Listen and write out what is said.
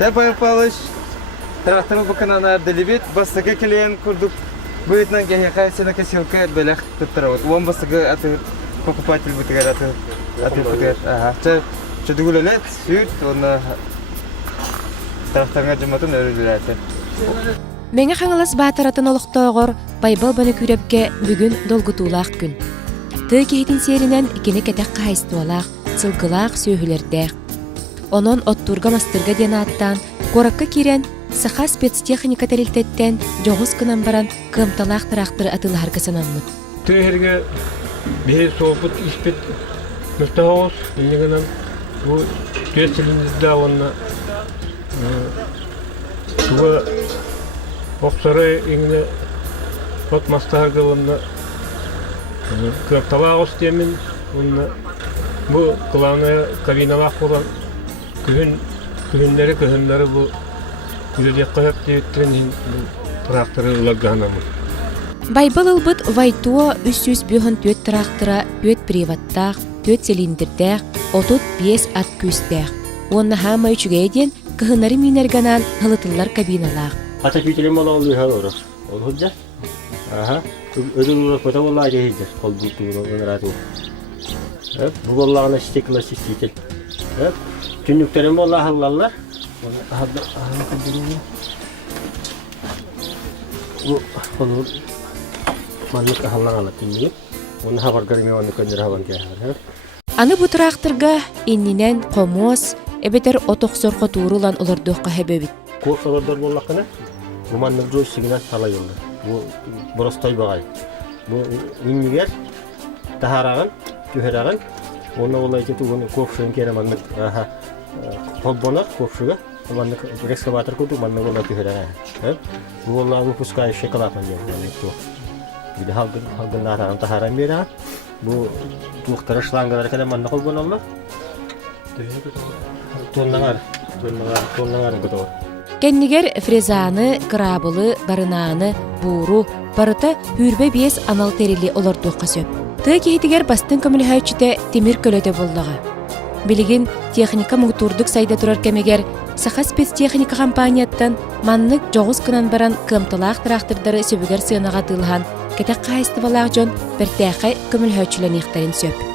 Та Павлович тракторы бакананар делибит, бастыгы келен курдук. Быйтнан гехай сена кесилка белах туттарат. Он бастыгы аты покупатель бутыгар аты бутыгар. Ага. Че дугулелет, сүйт, оны тракторга жуматын өрүлөтө. Меңе хаңылас баатаратын олықтоғыр байбал баны күрепке бүгін долгутулақ күн. Тый кейтін серінен икені кетек қайыстуалақ, сылгылақ сөйхілердәқ. Онон оттурга мастырга ден аттан, коракка кирен, саха спецтехника тәрілтеттен жоғыз кынан баран кымталақ трактор атылар касанаммыт. Түйерге бейі соғыпыт іспет мұстағыз, енегінен бұл түйесіліңізді онына суға Оқсары еңіне от мастарға онына көпталағыз демін, бұл қыланы кабиналақ болан күхіндері бұл күледек қойып дейттірін тракторы ұлағанамын. Байбал ылбыт вайтуа 300 төт трактора, төт приваттақ, төт цилиндрдәқ, отут 5 ат күстәқ. Онна хама үчігейден кыхынары минерганан ғылытылар кабиналақ. Ата күйтелем ола олу хал орос. Ол худда? Аха. Ödül olarak kötü vallahi cehildir. Kol büyüklüğünü öneratı. Bu vallahi stекла sistiytel. Tünlüklerim vallahi hallallar. Bu olur. Manlık hallan alıp tünlüğü. Onu haber görmeye onu köndür havan kâhar. Аны бу тракторга иннинен комос, эбетер отоксор котууруlan олордуққа хебебит. Korsalardır bollakına. Bu manlık joystick'ine salay oldu. Bu borostay bağay. Bu inniger taharağın, tüherağın. Onu olay ki onu korkşun kere manlık. Aha. Kolbonar korkşuga. Manlık ekskavator kutu manlık olay tüherağın. Bu olay bu puskay şekalapan diye manlık bu. Bir de halgın taharağın taharağın bir daha. Bu tuğtara şlangalar kadar manlık olban olma. Tonlangar kutu. Кеннигер фрезаны, крабылы, барынаны, бууру, барыта хүрбе биес анал терили олордуққа сөп. Ты кейтигер бастын көмілхәучіте темир көлөте боллаға. Билигин техника мұғтурдук сайда турар кемегер, саха спецтехника компанияттан маннык жоғыз кынан баран кымтылақ трактордары сөбігер сынаға тылған, кетек қайысты балақ жон біртәқай көмілхәучілен иқтарын сөп.